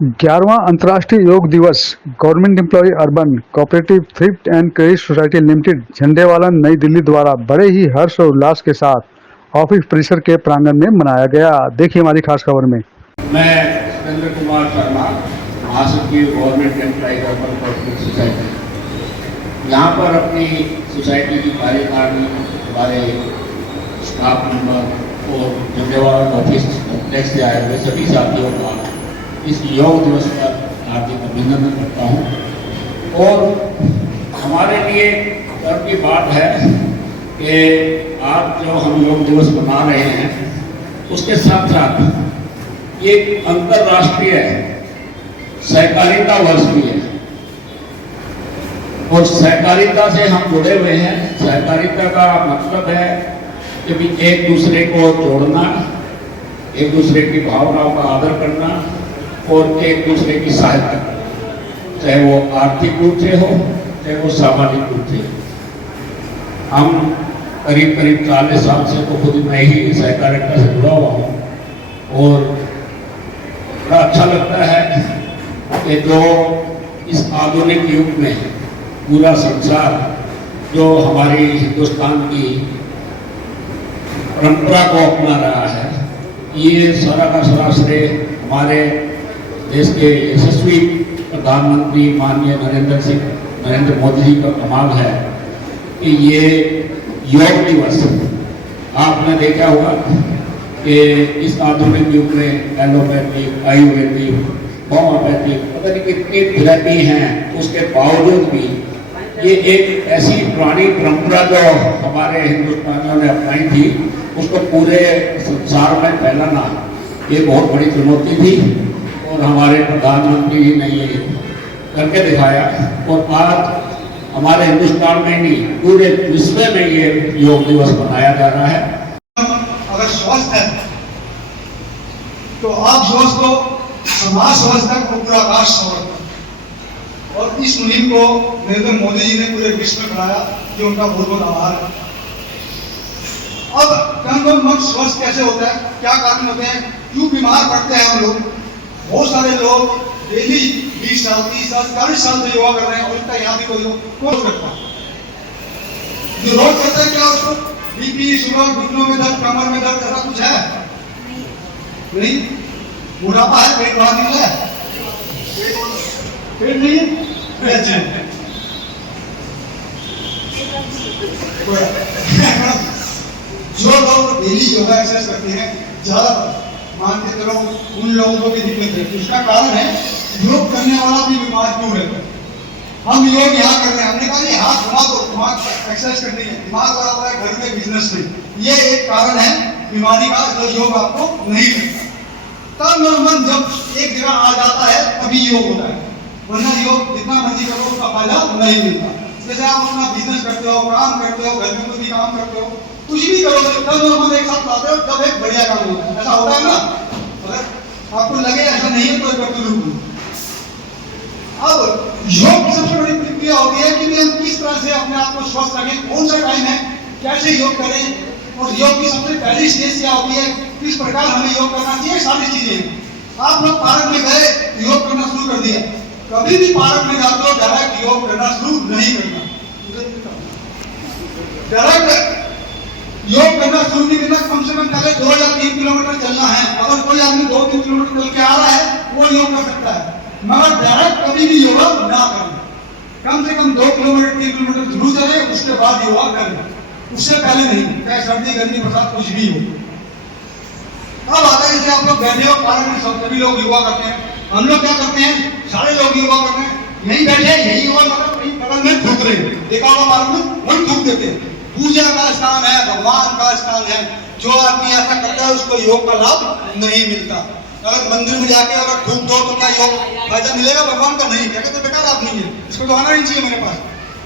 11वां अंतर्राष्ट्रीय योग दिवस government employ urban cooperative thrift and credit society limited Jhandewala Nai Delhi द्वारा बड़े ही हर्ष और उल्लास के साथ ऑफिस परिसर के प्रांगण में मनाया गया। देखिए हमारी खास खबर में। मैं सुरेंद्र कुमार शर्मा, महासचिव government employ urban cooperative society, यहाँ पर अपनी सोसाइटी की कार्यकारिणी हमारे स्टाफ मेंबर और झंडेवाला ऑफिस कॉम्प्लेक्स से आए हुए सभी साथियों का इस योग दिवस पर हार्दिक अभिनंदन करता हूँ। और हमारे लिए गर्व की बात है कि आज जो हम योग दिवस मना रहे हैं उसके साथ साथ ये अंतर्राष्ट्रीय सहकारिता वर्ष भी है और सहकारिता से हम जुड़े हुए हैं। सहकारिता का मतलब है कि भी एक दूसरे को जोड़ना, एक दूसरे की भावनाओं का आदर करना और एक दूसरे की सहायता करना, चाहे वो आर्थिक रूप से हो चाहे वो सामाजिक रूप से। हम करीब 40 साल से तो खुद मैं ही सहकारिता से जुड़ा हुआ हूँ और बड़ा अच्छा लगता है कि जो इस आधुनिक युग में पूरा संसार जो हमारी हिंदुस्तान की परंपरा को अपना रहा है, ये सारा का सारा श्रेय हमारे देश के यशस्वी प्रधानमंत्री माननीय नरेंद्र मोदी जी का कमाल है कि ये योग दिवस आपने देखा होगा कि इस आधुनिक युग में एलोपैथिक, आयुर्वेदिक, होम्योपैथिक, पता नहीं कितनी थेरेपी हैं, उसके बावजूद भी ये एक ऐसी पुरानी परंपरा जो हमारे हिंदुस्तानियों ने अपनाई थी उसको पूरे संसार में फैलाना ये बहुत बड़ी चुनौती थी और हमारे प्रधानमंत्री जी ने ये करके दिखाया। और आज हमारे हिंदुस्तान में नहीं पूरे विश्व में ये योग दिवस मनाया जा रहा है। अगर स्वस्थ है तो आप स्वस्थ हो, समाज स्वस्थ है तो पूरा राष्ट्र स्वस्थ है। और इस मुहिम को नरेंद्र मोदी जी ने पूरे विश्व में कराया, ये उनका बहुत बहुत आभार है। अब तन मन स्वस्थ कैसे होता है, क्या कारण होते हैं, क्यों बीमार पड़ते हैं हम लोग? बहुत सारे लोग डेली 20 साल 30 साल 40 साल से योगा कर रहे हैं और इनका यहाँ भी कोई कौन करता है? जो रोज करता है क्या उसको बीपी, शुगर, घुटनों में दर्द, कमर में दर्द, ऐसा कुछ है नहीं? बुढ़ापा है, पेट बाहर निकला है, पेट नहीं है, जो लोग डेली योगा एक्सरसाइज करते हैं ज्यादा मान के चलो उन लोगों को भी दिक्कत है। इसका कारण है योग करने वाला भी बीमार क्यों रहता है? हम योग यहाँ कर रहे हैं, हमने कहा ये हाथ घुमा दो, दिमाग एक्सरसाइज करनी है, दिमाग लगा हुआ है घर के बिजनेस में, ये एक कारण है बीमारी का जो योग आपको नहीं करता। तब मन जब एक जगह आ जाता है तभी योग होता है, वरना योग जितना मर्जी करो उसका फायदा नहीं मिलता। जैसे आप अपना बिजनेस करते हो, काम करते हो, घर में कोई भी काम करते हो, कुछ भी करोगे तब मन एक साथ लाते हो जब एक बढ़िया काम होता है। ऐसा होता है ना? अगर आपको लगे ऐसा नहीं है तो एक बार रुको। अब योग की सबसे बड़ी प्रक्रिया होती है कि हम किस तरह से अपने आप को स्वस्थ रखें, कौन सा टाइम है, कैसे योग करें, और योग की सबसे पहली स्टेज क्या होती है, किस प्रकार हमें योग करना चाहिए, सारी चीजें। आप लोग पार्क में गए, योग करना शुरू कर दिया, कभी भी पार्क में जाते हो डायरेक्ट योग करना शुरू नहीं करना। डायरेक्ट योग करना शुरू नहीं करना, कम से कम पहले 2 या 3 किलोमीटर चलना है। अगर कोई आदमी 2-3 किलोमीटर चल के आ रहा है वो योग कर सकता है, मगर डायरेक्ट कभी भी योगा ना करें। कम से कम 2 किलोमीटर 3 किलोमीटर जरूर चले, उसके बाद योगा करें, उससे पहले नहीं, चाहे सर्दी गर्मी बरसात कुछ भी हो। अब आता है जैसे आप लोग बैठे हो पार्क में, सब सभी लोग योगा करते हैं, हम लोग क्या करते हैं, सारे लोग योगा करते हैं, यही बैठे यही योगा मतलब वही बगल में थूक रहे हैं, देखा होगा पार्क में वही थूक देते हैं। पूजा का स्थान है, भगवान का स्थान है, जो आदमी ऐसा करता है उसको योग का लाभ नहीं मिलता। अगर मंदिर में जाके अगर थूक दो तो क्या योग फायदा मिलेगा? भगवान का नहीं, क्या कहते बेकार आदमी है, इसको तो आना नहीं चाहिए मेरे पास।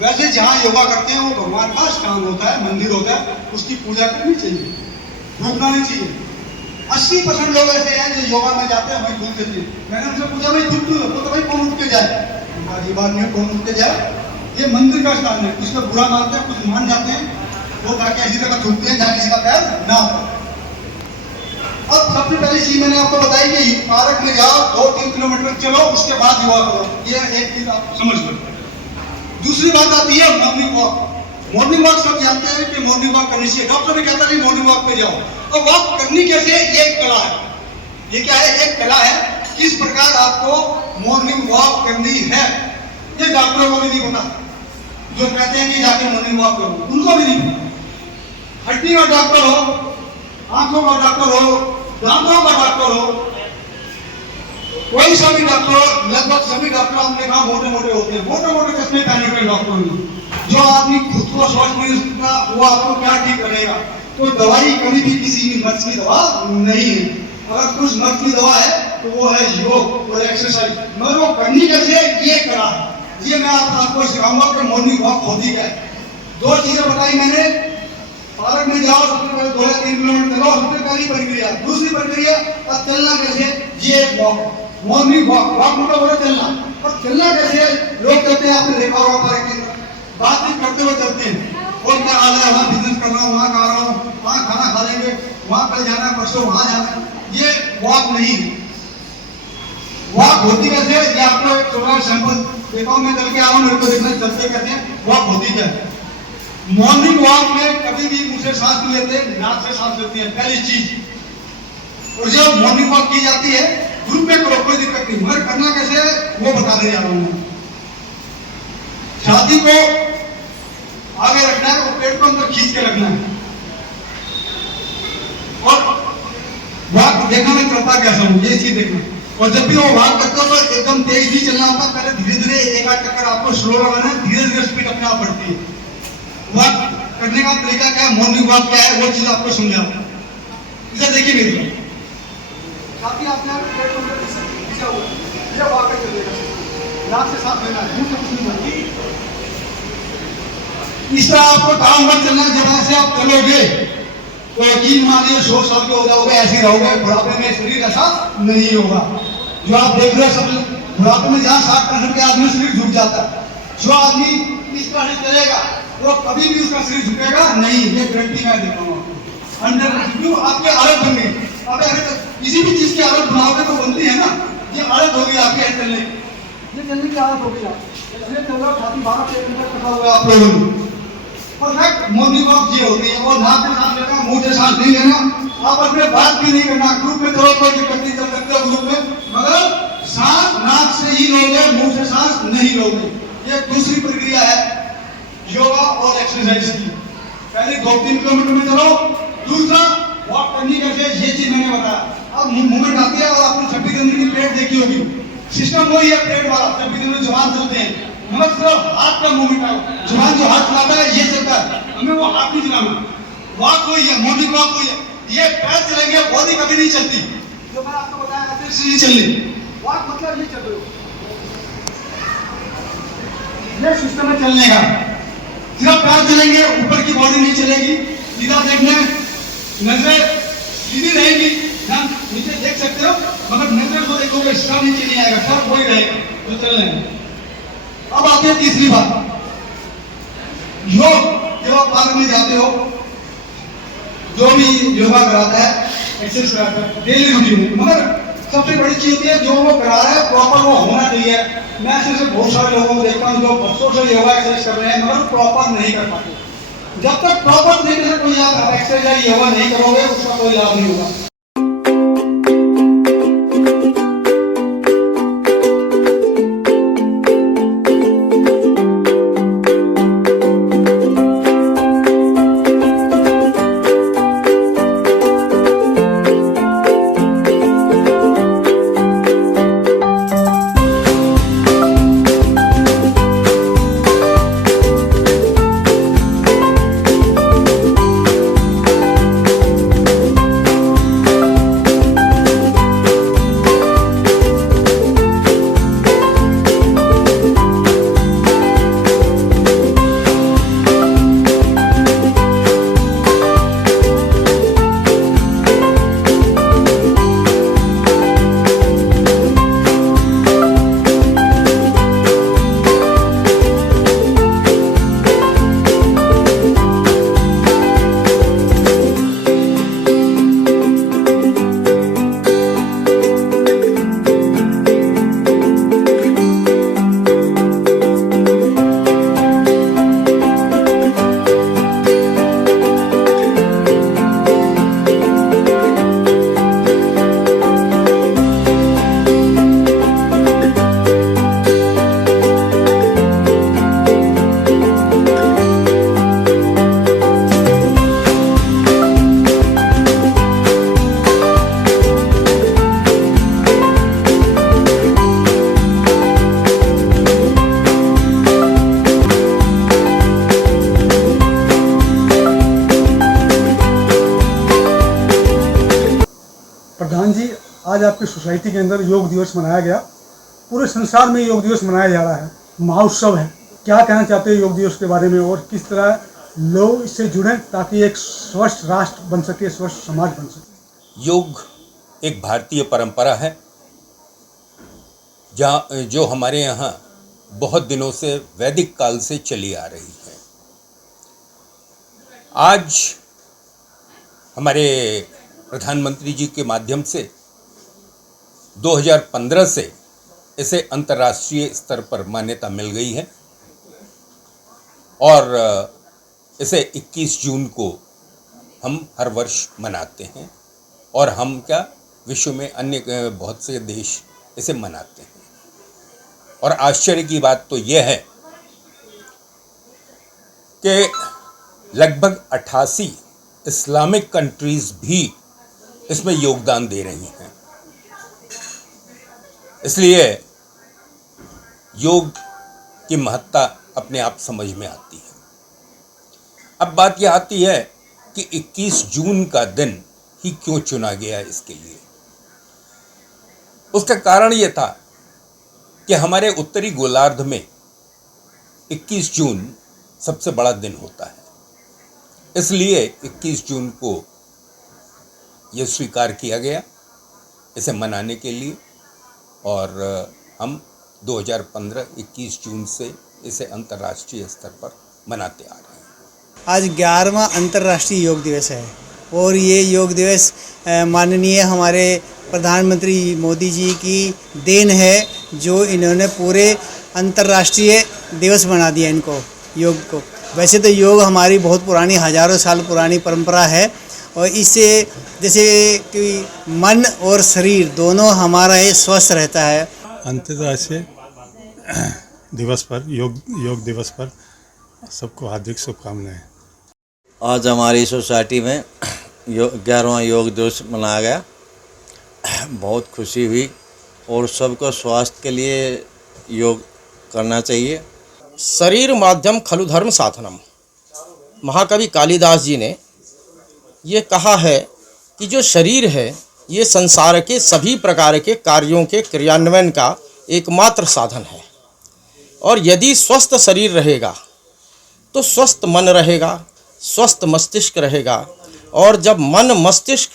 वैसे जहाँ योगा करते हैं वो भगवान का स्थान होता है, मंदिर होता है, उसकी पूजा करनी चाहिए, थूकना नहीं चाहिए। 80% लोग ऐसे हैं जो योगा में जाते हैं वही थूक देते हैं। मैंने उनसे पूछा भाई थूक दो, तो भाई कौन उठ के जाए? ये बात नहीं, कौन उठ के जाए? ये मंदिर का स्थान है, कुछ लोग बुरा मानते हैं, कुछ मान जाते हैं, वो जाके ऐसी जगह थूकते हैं जहाँ किसी का पैर ना हो। अब सबसे पहली चीज मैंने आपको बताई कि पार्क में जाओ 2-3 किलोमीटर चलो, उसके बाद योगा करो। ये एक चीज आप समझ लो। दूसरी बात आती है मॉर्निंग वॉक। मॉर्निंग वॉक सब जानते हैं कि मॉर्निंग वॉक करनी चाहिए। डॉक्टर भी कहता नहीं मॉर्निंग वॉक पे जाओ। तो वॉक करनी कैसे, ये एक कला है। ये क्या है, एक कला है। किस प्रकार आपको मॉर्निंग वॉक करनी है, ये डॉक्टरों को भी नहीं पता। जो कहते हैं कि जाके मॉर्निंग वॉक करो, उनको भी नहीं पता। हड्डी का डॉक्टर हो, आंखों का डॉक्टर हो, दांतों का डॉक्टर हो, कोई सा भी डॉक्टर हो, लगभग सभी डॉक्टर आपने कहा मोटे मोटे होते हैं। मोटे मोटे चश्मे पहने हुए डॉक्टर नहीं। जो आदमी खुद को स्वस्थ नहीं सकता वो आपको क्या ठीक करेगा। तो दवाई कभी भी किसी भी मर्ज की दवा नहीं है। अगर कुछ मर्ज की दवा है तो वो है योग और एक्सरसाइज। मगर वो करनी कैसे, ये करा है। ये मैं आपको सिखाऊंगा कि मॉर्निंग वॉक होती क्या है। 2 चीजें बताई मैंने। पार्क में जाओ, सबसे पहले 2 या 3 किलोमीटर चलो, सबसे पहली प्रक्रिया। दूसरी प्रक्रिया, अब चलना कैसे, ये वॉक, मॉर्निंग वॉक। वॉक मतलब बोले चलना। और चलना कैसे, लोग कहते हैं आपने देखा होगा पार्क के अंदर बातचीत करते हुए चलते हैं। और क्या हाल है, वहाँ बिजनेस कर रहा हूँ, वहाँ खा रहा हूँ, वहाँ खाना खा लेंगे, वहाँ कल जाना है, परसों वहाँ जाना है। ये वॉक नहीं। वॉक होती कैसे, ये आपको एक छोटा सैंपल देखा हूँ, मैं चल के आऊँ, मेरे को देखना चलते कहते हैं वॉक होती क्या है। मॉर्निंग वॉक में कभी भी मुंह से सांस नहीं लेते, नाक से सांस लेते हैं, पहली चीज। और जब मॉर्निंग वॉक की जाती है ग्रुप में करो, कोई दिक्कत नहीं, मगर करना कैसे है वो बताने जा रहा हूं। छाती को आगे रखना है और पेट को अंदर खींच के रखना है। और वॉक देखना में चलता कैसा हूं, ये चीज देखना। और जब भी वो वॉक करते हो तो एकदम तेज नहीं चलना होता, पहले धीरे धीरे एक आध चक्कर आपको स्लो लगाना है, धीरे धीरे स्पीड अपने आप बढ़ती है। वॉक करने का तरीका क्या है, मॉर्निंग वॉक क्या है, वो चीज आपको समझाता हूं। इसे देखिए मित्रों, छाती आपने पेट को अंदर खींचा हुआ है, ये वॉक कर चलिएगा। नाक से सांस लेना है, मुंह से कुछ नहीं करना। इस तरह आपको काम मत चलना। जब ऐसे आप चलोगे तो यकीन मानिए 100 साल के हो जाओगे, ऐसे रहोगे। बुढ़ापे में शरीर ऐसा नहीं होगा। जो आप देख रहे हो सब बुढ़ापे में जहाँ 60% के आदमी शरीर झुक जाता है, जो आदमी इस तरह से चलेगा वो कभी भी उसका शरीर झुकेगा नहीं। ये गारंटी मैं देता हूँ आपको। 100% आपके आदत बन गई। अब अगर किसी भी चीज की आदत बनाओगे तो बनती है ना, ये आदत होगी आपके चलने की, ये चलने की आदत होगी। आप चल रहा छाती 12 पेट अंदर कटा हुआ आप लोगों ने। परफेक्ट मॉर्निंग वॉक ये होती है। और नाक से सांस लेना, मुंह से सांस नहीं लेना। आप अपने बात भी नहीं करना। ग्रुप में चलो कोई दिक्कत नहीं, चल सकते हो ग्रुप में, मगर सांस नाक से ही लोगे, मुंह से सांस नहीं लोगे। ये दूसरी प्रक्रिया है योगा और एक्सरसाइज की। पहले 2-3 किलोमीटर में चलो। दूसरा वॉक करनी कैसे, ये चीज मैंने बताया। अब मूवमेंट आती है और आपने 26 जनवरी की प्लेट देखी होगी। सिस्टम वही है प्लेट वाला। 26 जनवरी जवान चलते हैं, मगर सिर्फ हाथ का मूवमेंट है। जवान जो हाथ चलाता है ये चलता है, हमें वो हाथ नहीं चलाना। वॉक वही है, मॉर्निंग वॉक वही है। ये पैर चलेंगे, बॉडी कभी नहीं चलती। जो मैंने आपको बताया ऐसे नहीं चलनी। वॉक मतलब ये चल रहे हो, ये सिस्टम है चलने का। सिर्फ पैर चलेंगे, ऊपर की बॉडी नहीं चलेगी। सीधा देखना, नजर सीधी रहेगी, ध्यान नीचे देख सकते हो, मगर नजर को देखोगे सर नीचे नहीं आएगा, सर वही रहेगा जो चल रहे हैं। अब आते हैं तीसरी बात, योग। जब आप पार्क में जाते हो, जो भी योगा कराता है, एक्सरसाइज कराता है डेली रूटीन में, मगर सबसे बड़ी चीज होती है जो वो करा रहा है प्रॉपर वो होना चाहिए। मैं ऐसे बहुत सारे लोगों को देखता हूँ जो बरसों से योगा एक्सरसाइज कर रहे हैं मगर प्रॉपर नहीं कर पाते। जब तक प्रॉपर तरीके से कोई आप एक्सरसाइज योगा नहीं करोगे उसका कोई लाभ नहीं होगा। आज आपकी सोसाइटी के अंदर योग दिवस मनाया गया। पूरे संसार में योग दिवस मनाया जा रहा है, महोत्सव है। क्या कहना चाहते हैं योग दिवस के बारे में और किस तरह लोग इससे जुड़ें ताकि एक स्वस्थ राष्ट्र बन सके, स्वस्थ समाज बन सके? योग एक भारतीय परंपरा है जो हमारे यहाँ बहुत दिनों से वैदिक काल से चली आ रही है। आज हमारे प्रधानमंत्री जी के माध्यम से 2015 से इसे अंतर्राष्ट्रीय स्तर पर मान्यता मिल गई है और इसे 21 जून को हम हर वर्ष मनाते हैं और हम क्या विश्व में अन्य बहुत से देश इसे मनाते हैं। और आश्चर्य की बात तो यह है कि लगभग 88 इस्लामिक कंट्रीज भी इसमें योगदान दे रही हैं। इसलिए योग की महत्ता अपने आप समझ में आती है। अब बात यह आती है कि 21 जून का दिन ही क्यों चुना गया इसके लिए। उसका कारण यह था कि हमारे उत्तरी गोलार्ध में 21 जून सबसे बड़ा दिन होता है। इसलिए 21 जून को यह स्वीकार किया गया इसे मनाने के लिए और हम 2015-21 जून से इसे अंतर्राष्ट्रीय स्तर पर मनाते आ रहे हैं। आज 11वां अंतर्राष्ट्रीय योग दिवस है और ये योग दिवस माननीय हमारे प्रधानमंत्री मोदी जी की देन है, जो इन्होंने पूरे अंतर्राष्ट्रीय दिवस बना दिया इनको, योग को। वैसे तो योग हमारी बहुत पुरानी, हज़ारों साल पुरानी परंपरा है और इससे जैसे कि मन और शरीर दोनों हमारा ये स्वस्थ रहता है। अंतर्राष्ट्रीय दिवस पर योग दिवस पर सबको हार्दिक शुभकामनाएं। आज हमारी सोसाइटी में 11वां योग दिवस मनाया गया। बहुत खुशी हुई और सबको स्वास्थ्य के लिए योग करना चाहिए। शरीर माध्यम खलु धर्म साधनम। महाकवि कालिदास जी ने ये कहा है कि जो शरीर है ये संसार के सभी प्रकार के कार्यों के क्रियान्वयन का एकमात्र साधन है और यदि स्वस्थ शरीर रहेगा तो स्वस्थ मन रहेगा, स्वस्थ मस्तिष्क रहेगा और जब मन, मस्तिष्क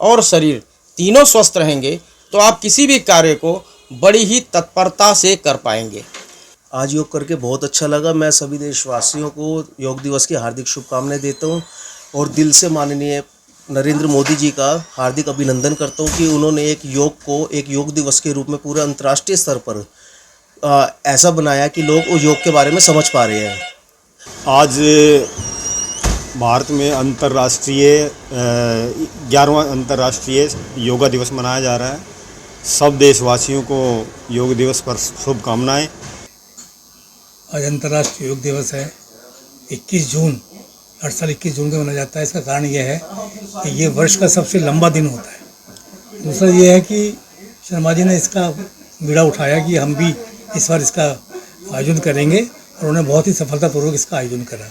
और शरीर तीनों स्वस्थ रहेंगे तो आप किसी भी कार्य को बड़ी ही तत्परता से कर पाएंगे। आज योग करके बहुत अच्छा लगा। मैं सभी देशवासियों को योग दिवस की हार्दिक शुभकामनाएं देता हूं और दिल से माननीय नरेंद्र मोदी जी का हार्दिक अभिनंदन करता हूं कि उन्होंने एक योग को एक योग दिवस के रूप में पूरे अंतर्राष्ट्रीय स्तर पर ऐसा बनाया कि लोग उस योग के बारे में समझ पा रहे हैं। आज भारत में अंतर्राष्ट्रीय 11वां अंतर्राष्ट्रीय योगा दिवस मनाया जा रहा है। सब देशवासियों को योग दिवस पर शुभकामनाएं। आज अंतर्राष्ट्रीय योग दिवस है 21 जून। हर साल 21 जून को मनाया जाता है। इसका कारण यह है कि ये वर्ष का सबसे लंबा दिन होता है। दूसरा ये है कि शर्मा जी ने इसका बीड़ा उठाया कि हम भी इस बार इसका आयोजन करेंगे और उन्होंने बहुत ही सफलतापूर्वक इसका आयोजन करा।